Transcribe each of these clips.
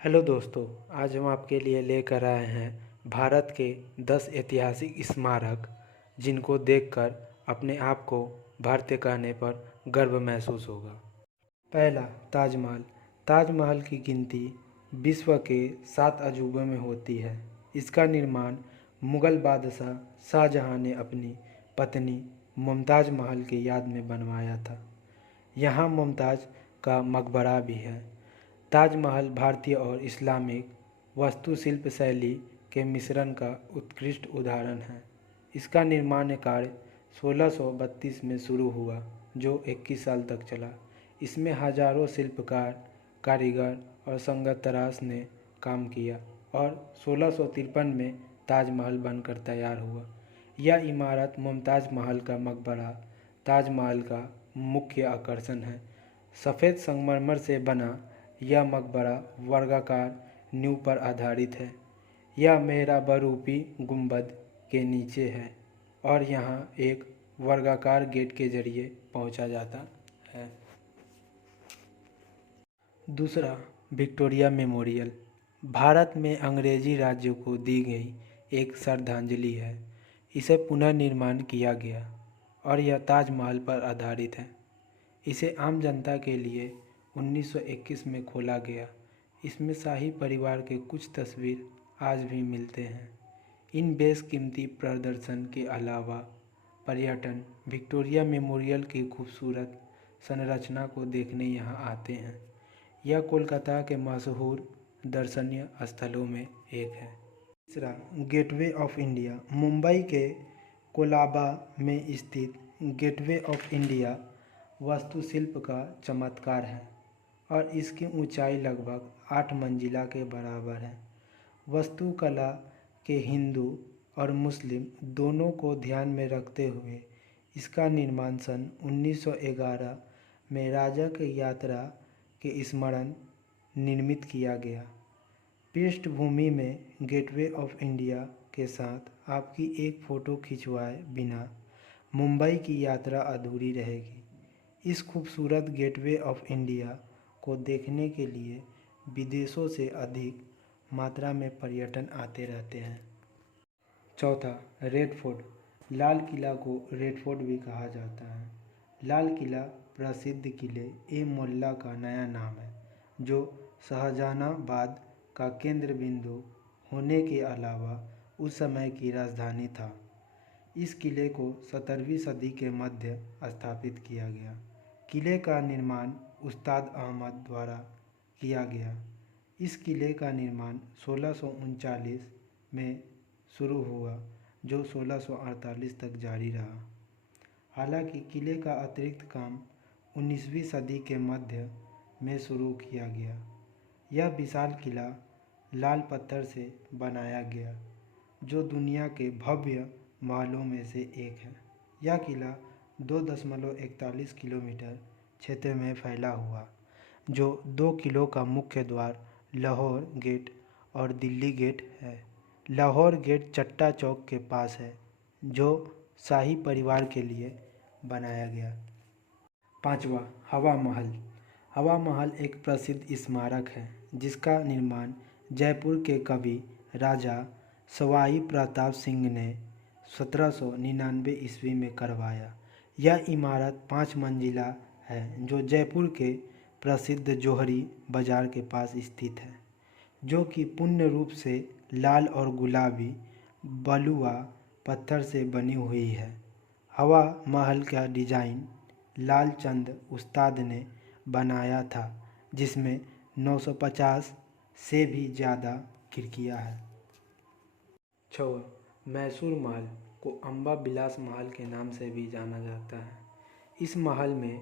Hello दोस्तों, आज हम आपके लिए लेकर आए हैं भारत के 10 ऐतिहासिक स्मारक जिनको देखकर अपने आप को भारतीय कहने पर गर्व महसूस होगा। पहला, ताजमहल। ताजमहल की गिनती विश्व के 7 अजूबों में होती है। इसका निर्माण मुग़ल बादशाह शाहजहां ने अपनी पत्नी मुमताज़ महल की याद में बनवाया था। यहाँ मुमताज़ का मकबरा भी है। ताजमहल भारतीय और इस्लामिक वास्तुशिल्प शैली के मिश्रण का उत्कृष्ट उदाहरण है। इसका निर्माण कार्य 1632 में शुरू हुआ, जो 21 साल तक चला। इसमें हजारों शिल्पकार, कारीगर और संगत तराश ने काम किया और 1653 में ताजमहल बनकर तैयार हुआ। यह इमारत मुमताज़ महल का मकबरा ताजमहल का मुख्य आकर्षण है। सफ़ेद संगमरमर से बना यह मकबरा वर्गाकार नींव पर आधारित है। यह मेहराबरूपी गुंबद के नीचे है और यहाँ एक वर्गाकार गेट के जरिए पहुँचा जाता है। दूसरा, विक्टोरिया मेमोरियल। भारत में अंग्रेजी राज्यों को दी गई एक श्रद्धांजलि है। इसे पुनर्निर्माण किया गया और यह ताजमहल पर आधारित है। इसे आम जनता के लिए 1921 में खोला गया। इसमें शाही परिवार के कुछ तस्वीर आज भी मिलते हैं। इन बेशकीमती प्रदर्शन के अलावा पर्यटन विक्टोरिया मेमोरियल की खूबसूरत संरचना को देखने यहाँ आते हैं। यह कोलकाता के मशहूर दर्शनीय स्थलों में एक है। तीसरा, गेटवे ऑफ इंडिया। मुंबई के कोलाबा में स्थित गेटवे ऑफ इंडिया वास्तुशिल्प का चमत्कार है और इसकी ऊंचाई लगभग 8 मंजिला के बराबर है। वास्तुकला के हिंदू और मुस्लिम दोनों को ध्यान में रखते हुए इसका निर्माण सन 1911 में राजा की यात्रा के स्मरण निर्मित किया गया। पृष्ठभूमि में गेटवे ऑफ इंडिया के साथ आपकी एक फ़ोटो खिंचवाए बिना मुंबई की यात्रा अधूरी रहेगी। इस खूबसूरत गेटवे ऑफ इंडिया को देखने के लिए विदेशों से अधिक मात्रा में पर्यटन आते रहते हैं। चौथा, रेड फोर्ट। लाल किला को रेड फोर्ट भी कहा जाता है। लाल किला प्रसिद्ध किले ए मोहल्ला का नया नाम है, जो शाहजहानाबाद का केंद्र बिंदु होने के अलावा उस समय की राजधानी था। इस किले को 17वीं सदी के मध्य स्थापित किया गया। किले का निर्माण उस्ताद अहमद द्वारा किया गया। इस किले का निर्माण 1639 में शुरू हुआ, जो 1648 तक जारी रहा। हालांकि किले का अतिरिक्त काम 19वीं सदी के मध्य में शुरू किया गया। यह विशाल किला लाल पत्थर से बनाया गया, जो दुनिया के भव्य महलों में से एक है। यह किला 2.41 किलोमीटर क्षेत्र में फैला हुआ, जो 2 किलों का मुख्य द्वार, लाहौर गेट और दिल्ली गेट है। लाहौर गेट चट्टा चौक के पास है, जो शाही परिवार के लिए बनाया गया। पांचवा, हवा महल। हवा महल एक प्रसिद्ध स्मारक है जिसका निर्माण जयपुर के कवि राजा सवाई प्रताप सिंह ने 1799 ईस्वी में करवाया। यह इमारत 5 मंजिला है, जो जयपुर के प्रसिद्ध जौहरी बाजार के पास स्थित है, जो कि पूर्ण रूप से लाल और गुलाबी बलुआ पत्थर से बनी हुई है। हवा महल का डिजाइन लालचंद उस्ताद ने बनाया था, जिसमें 950 से भी ज़्यादा खिड़कियां हैं। छवा, मैसूर महल को अम्बा विलास महल के नाम से भी जाना जाता है। इस महल में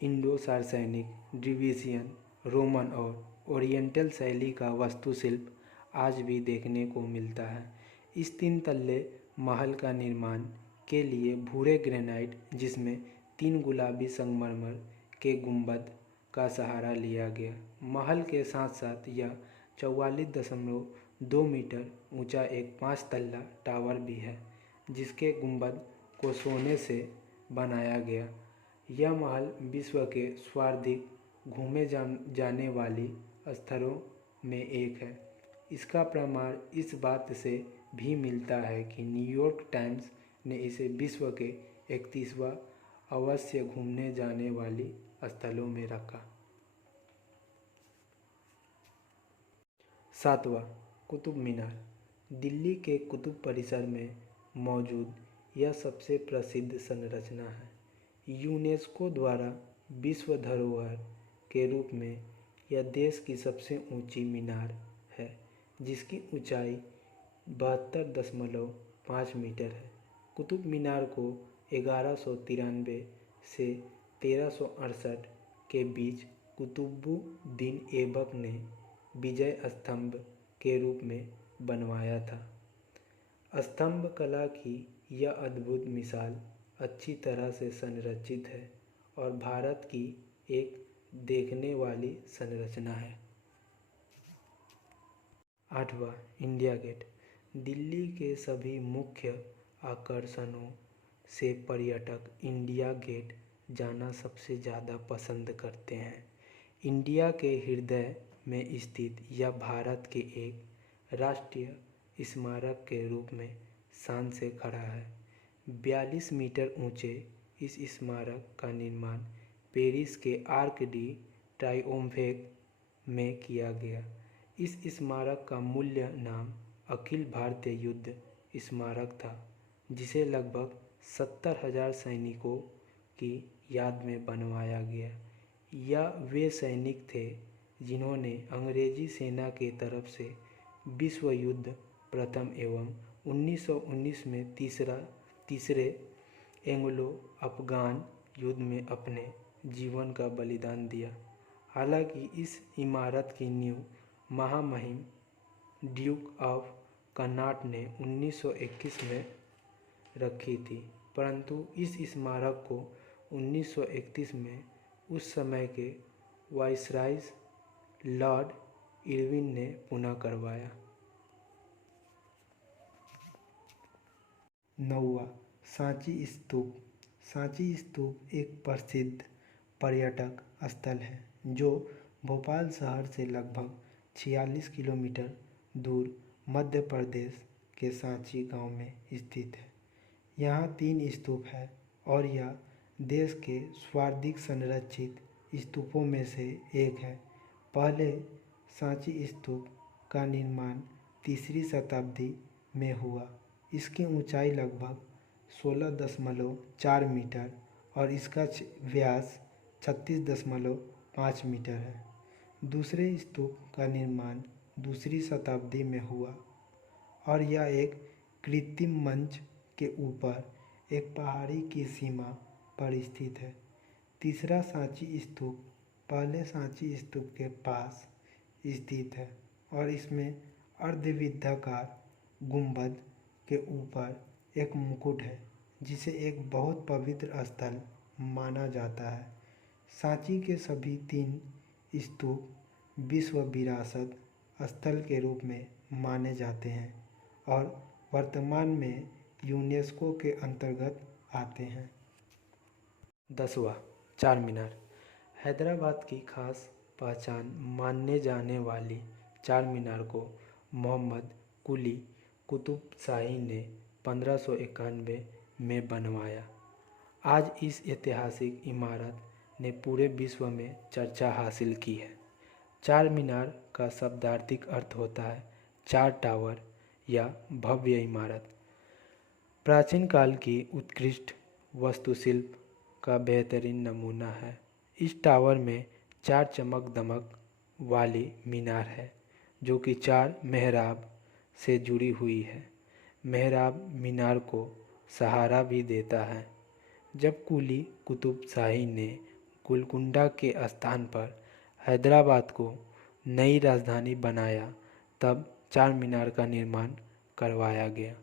इंडो सार्वजनिक ड्यूरेशियन, रोमन और ओरिएंटल शैली का वास्तुशिल्प आज भी देखने को मिलता है। इस 3 तल्ले महल का निर्माण के लिए भूरे ग्रेनाइट, जिसमें 3 गुलाबी संगमरमर के गुंबद का सहारा लिया गया। महल के साथ साथ यह 44.2 मीटर ऊंचा एक 5 तल्ला टावर भी है, जिसके गुंबद को सोने से बनाया गया। यह महल विश्व के सर्वाधिक घूमे जाने वाली स्थलों में एक है। इसका प्रमाण इस बात से भी मिलता है कि न्यूयॉर्क टाइम्स ने इसे विश्व के 31वां अवश्य घूमने जाने वाली स्थलों में रखा। 7वां, कुतुब मीनार। दिल्ली के कुतुब परिसर में मौजूद यह सबसे प्रसिद्ध संरचना है। यूनेस्को द्वारा विश्व धरोहर के रूप में यह देश की सबसे ऊंची मीनार है, जिसकी ऊंचाई 72.5 मीटर है। कुतुब मीनार को 1193 से 1368 के बीच कुतुबुद्दीन ऐबक ने विजय स्तंभ के रूप में बनवाया था। स्तंभ कला की यह अद्भुत मिसाल अच्छी तरह से संरचित है और भारत की एक देखने वाली संरचना है। 8वां, इंडिया गेट। दिल्ली के सभी मुख्य आकर्षणों से पर्यटक इंडिया गेट जाना सबसे ज़्यादा पसंद करते हैं। इंडिया के हृदय में स्थित यह भारत के एक राष्ट्रीय स्मारक के रूप में शान से खड़ा है। 42 मीटर ऊंचे इस स्मारक का निर्माण पेरिस के आर्क डी ट्रायोम्फे में किया गया। इस स्मारक का मूल्य नाम अखिल भारतीय युद्ध स्मारक था, जिसे लगभग 70,000 सैनिकों की याद में बनवाया गया। यह वे सैनिक थे जिन्होंने अंग्रेजी सेना के तरफ से विश्व युद्ध प्रथम एवं 1919 में तीसरे एंग्लो अफगान युद्ध में अपने जीवन का बलिदान दिया। हालांकि इस इमारत की नींव महामहिम ड्यूक ऑफ कनॉट ने 1921 में रखी थी, परंतु इस स्मारक को 1931 में उस समय के वाइसराय लॉर्ड इरविन ने पुनः करवाया। 9वां, सांची स्तूप। सांची स्तूप एक प्रसिद्ध पर्यटक स्थल है जो भोपाल शहर से लगभग 46 किलोमीटर दूर मध्य प्रदेश के सांची गांव में स्थित है। यहाँ 3 स्तूप है और यह देश के सर्वाधिक संरक्षित स्तूपों में से एक है। पहले सांची स्तूप का निर्माण 3री शताब्दी में हुआ। इसकी ऊंचाई लगभग 16.4 मीटर और इसका व्यास 36.5 मीटर है। दूसरे स्तूप का निर्माण 2री शताब्दी में हुआ और यह एक कृत्रिम मंच के ऊपर एक पहाड़ी की सीमा पर स्थित है। तीसरा सांची स्तूप पहले सांची स्तूप के पास स्थित है और इसमें अर्धवृत्ताकार गुंबद के ऊपर एक मुकुट है, जिसे एक बहुत पवित्र स्थल माना जाता है। सांची के सभी 3 स्तूप विश्व विरासत स्थल के रूप में माने जाते हैं और वर्तमान में यूनेस्को के अंतर्गत आते हैं। 10वां, चार मीनार। हैदराबाद की खास पहचान मानने जाने वाली चार मीनार को मोहम्मद कुली कुतुब शाही ने 1591 में बनवाया। आज इस ऐतिहासिक इमारत ने पूरे विश्व में चर्चा हासिल की है। चार मीनार का शब्दार्थिक अर्थ होता है 4 टावर या भव्य इमारत। प्राचीन काल की उत्कृष्ट वास्तुशिल्प का बेहतरीन नमूना है। इस टावर में 4 चमक दमक वाली मीनार है, जो कि 4 मेहराब से जुड़ी हुई है। मेहराब मीनार को सहारा भी देता है। जब कुली कुतुब शाही ने गोलकुंडा के स्थान पर हैदराबाद को नई राजधानी बनाया, तब चार मीनार का निर्माण करवाया गया।